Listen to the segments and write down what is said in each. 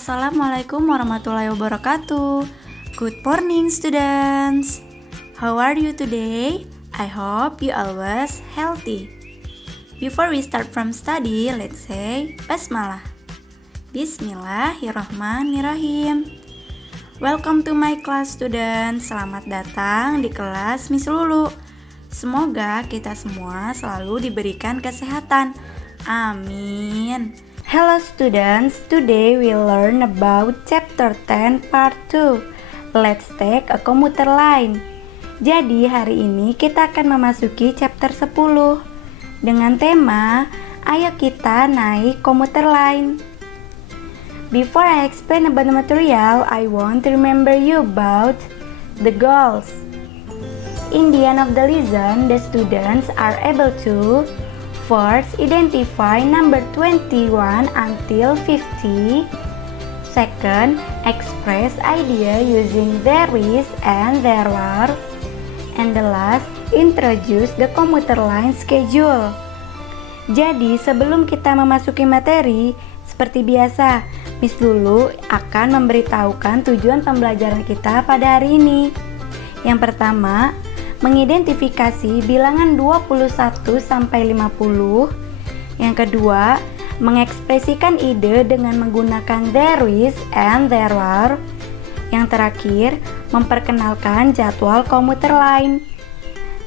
Assalamualaikum warahmatullahi wabarakatuh. Good morning students. How are you today? I hope you always healthy. Before we start from study, let's say Basmalah. Bismillahirrahmanirrahim. Welcome to my class students. Selamat datang di kelas Miss Lulu. Semoga kita semua selalu diberikan kesehatan. Amin. Hello students, today we learn about chapter 10 part 2. Let's take a commuter line. Jadi hari ini kita akan memasuki chapter 10 dengan tema ayo kita naik commuter line. Before I explain about the material, I want to remember you about the goals. In the end of the lesson, the students are able to first, identify number 21 until 50. Second, express idea using there is and there are. And the last, introduce the commuter line schedule. Jadi, sebelum kita memasuki materi, seperti biasa, Miss Lulu akan memberitahukan tujuan pembelajaran kita pada hari ini. Yang pertama, mengidentifikasi bilangan 21 sampai 50. Yang kedua, mengekspresikan ide dengan menggunakan there is and there are. Yang terakhir, memperkenalkan jadwal komuter line.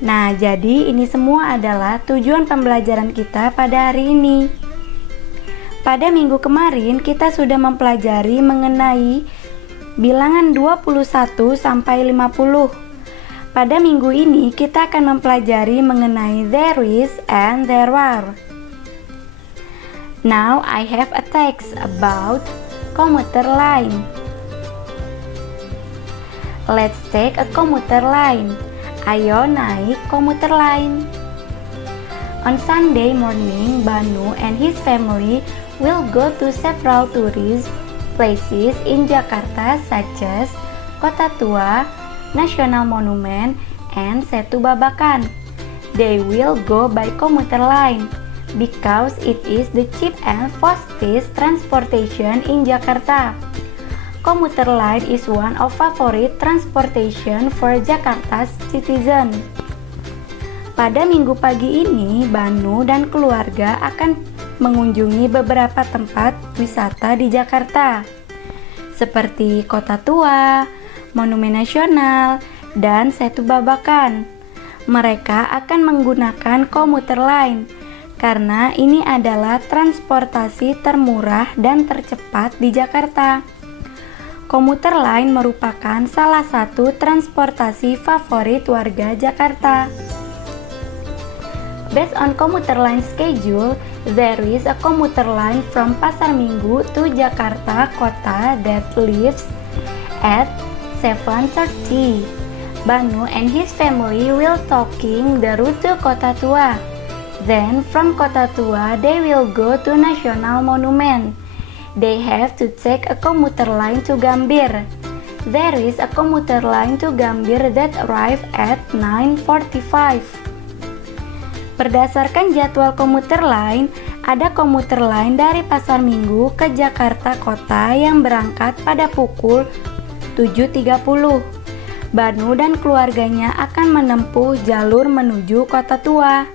Nah, jadi ini semua adalah tujuan pembelajaran kita pada hari ini. Pada minggu kemarin kita sudah mempelajari mengenai bilangan 21 sampai 50. Pada minggu ini kita akan mempelajari mengenai there is and there are. Now I have a text about commuter line. Let's take a commuter line. Ayo naik commuter line. On Sunday morning, Banu and his family will go to several tourist places in Jakarta such as Kota Tua, National Monument, and Setu Babakan. They will go by commuter line because it is the cheap and fastest transportation in Jakarta. Commuter line is one of favorite transportation for Jakarta's citizen. Pada minggu pagi ini, Banu dan keluarga akan mengunjungi beberapa tempat wisata di Jakarta, seperti Kota Tua, Monumen Nasional, dan Setu Babakan. Mereka akan menggunakan komuter line karena ini adalah transportasi termurah dan tercepat di Jakarta. Komuter line merupakan salah satu transportasi favorit warga Jakarta. Based on commuter line schedule, there is a commuter line from Pasar Minggu to Jakarta Kota that leaves at 7:30. Banu and his family will taking the route to Kota Tua. Then from Kota Tua they will go to National Monument. They have to take a commuter line to Gambir. There is a commuter line to Gambir that arrive at 9:45. Berdasarkan jadwal komuter lain, ada komuter lain dari Pasar Minggu ke Jakarta Kota yang berangkat pada pukul 7.30. Banu dan keluarganya akan menempuh jalur menuju Kota Tua.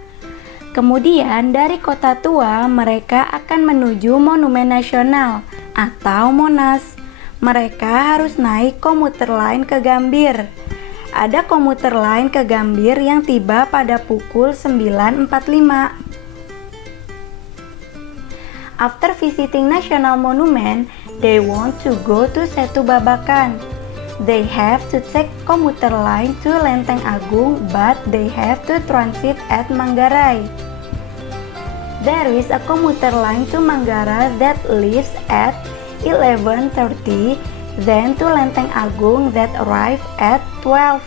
Kemudian dari Kota Tua mereka akan menuju Monumen Nasional atau Monas. Mereka harus naik komuter lain ke Gambir. Ada komuter lain ke Gambir yang tiba pada pukul 9.45. After visiting National Monument, they want to go to Setu Babakan. They have to take commuter line to Lenteng Agung, but they have to transit at Manggarai. There is a commuter line to Manggarai that leaves at 11:30, then to Lenteng Agung that arrive at 12.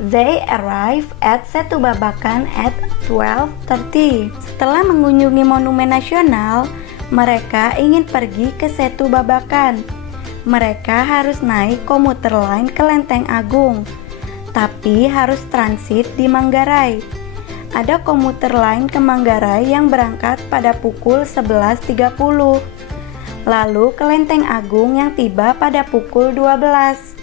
They arrive at Setu Babakan at 12:30. Setelah mengunjungi Monumen Nasional, mereka ingin pergi ke Setu Babakan. Mereka harus naik komuter lain ke Lenteng Agung, tapi harus transit di Manggarai. Ada komuter lain ke Manggarai yang berangkat pada pukul 11.30. lalu ke Lenteng Agung yang tiba pada pukul 12.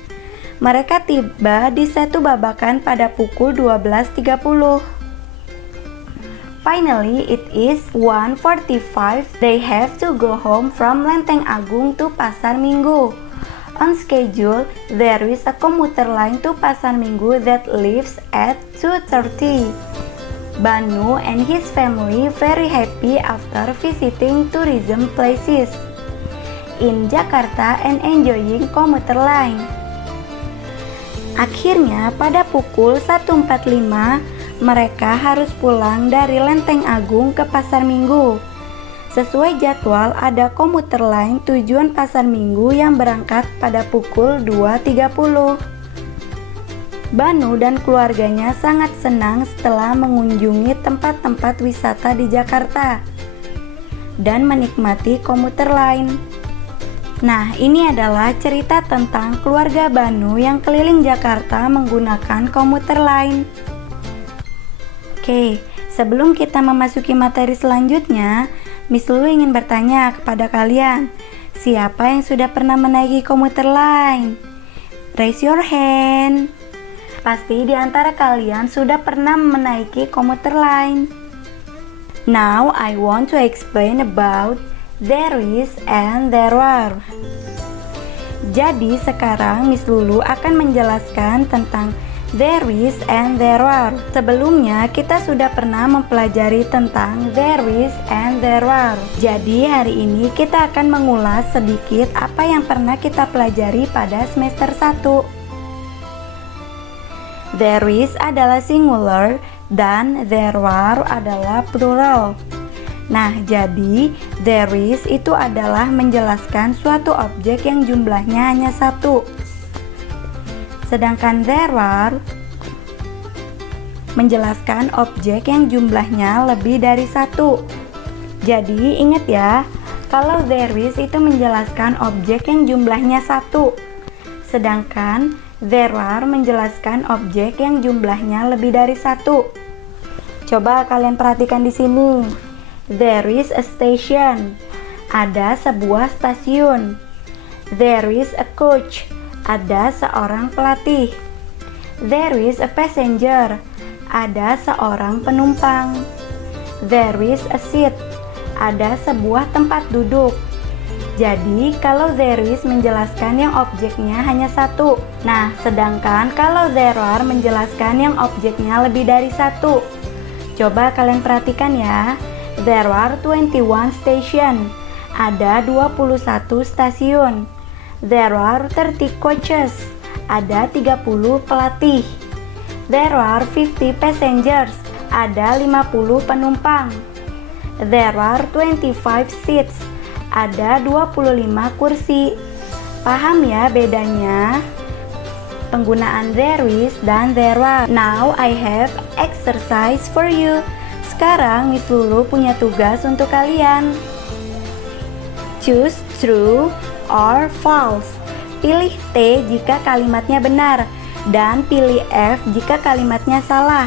Mereka tiba di Setu Babakan pada pukul 12.30. Finally, it is 1:45. They have to go home from Lenteng Agung to Pasar Minggu. On schedule, there is a commuter line to Pasar Minggu that leaves at 2:30. Banu and his family very happy after visiting tourism places in Jakarta and enjoying commuter line. Akhirnya pada pukul 1.45 mereka harus pulang dari Lenteng Agung ke Pasar Minggu. Sesuai jadwal ada komuter lain tujuan Pasar Minggu yang berangkat pada pukul 2.30. Banu dan keluarganya sangat senang setelah mengunjungi tempat-tempat wisata di Jakarta dan menikmati komuter lain. Nah, ini adalah cerita tentang keluarga Banu yang keliling Jakarta menggunakan komuter lain. Oke, sebelum kita memasuki materi selanjutnya, Miss Lulu ingin bertanya kepada kalian, siapa yang sudah pernah menaiki komuter lain? Raise your hand. Pasti di antara kalian sudah pernah menaiki komuter lain. Now, I want to explain about there is and there are. Jadi sekarang Miss Lulu akan menjelaskan tentang there is and there are. Sebelumnya kita sudah pernah mempelajari tentang there is and there are. Jadi hari ini kita akan mengulas sedikit apa yang pernah kita pelajari pada semester 1. There is adalah singular dan there are adalah plural. Nah, jadi there is itu adalah menjelaskan suatu objek yang jumlahnya hanya satu. Sedangkan there are menjelaskan objek yang jumlahnya lebih dari satu. Jadi ingat ya, kalau there is itu menjelaskan objek yang jumlahnya satu. Sedangkan there are menjelaskan objek yang jumlahnya lebih dari satu. Coba kalian perhatikan di sini. There is a station. Ada sebuah stasiun. There is a coach. Ada seorang pelatih. There is a passenger. Ada seorang penumpang. There is a seat. Ada sebuah tempat duduk. Jadi kalau there is menjelaskan yang objeknya hanya satu. Nah, sedangkan kalau there are menjelaskan yang objeknya lebih dari satu. Coba kalian perhatikan ya. There are 21 station. Ada 21 stasiun. There are 30 coaches. Ada 30 pelatih. There are 50 passengers. Ada 50 penumpang. There are 25 seats. Ada 25 kursi. Paham ya bedanya? Penggunaan there is dan there are. Now I have exercise for you. Sekarang Miss Lulu punya tugas untuk kalian. Choose true or false. Pilih T jika kalimatnya benar dan pilih F jika kalimatnya salah,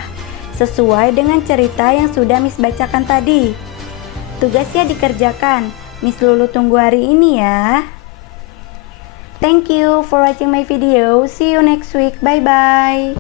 sesuai dengan cerita yang sudah Miss bacakan tadi. Tugasnya dikerjakan. Miss Lulu tunggu hari ini ya. Thank you for watching my video. See you next week. Bye bye.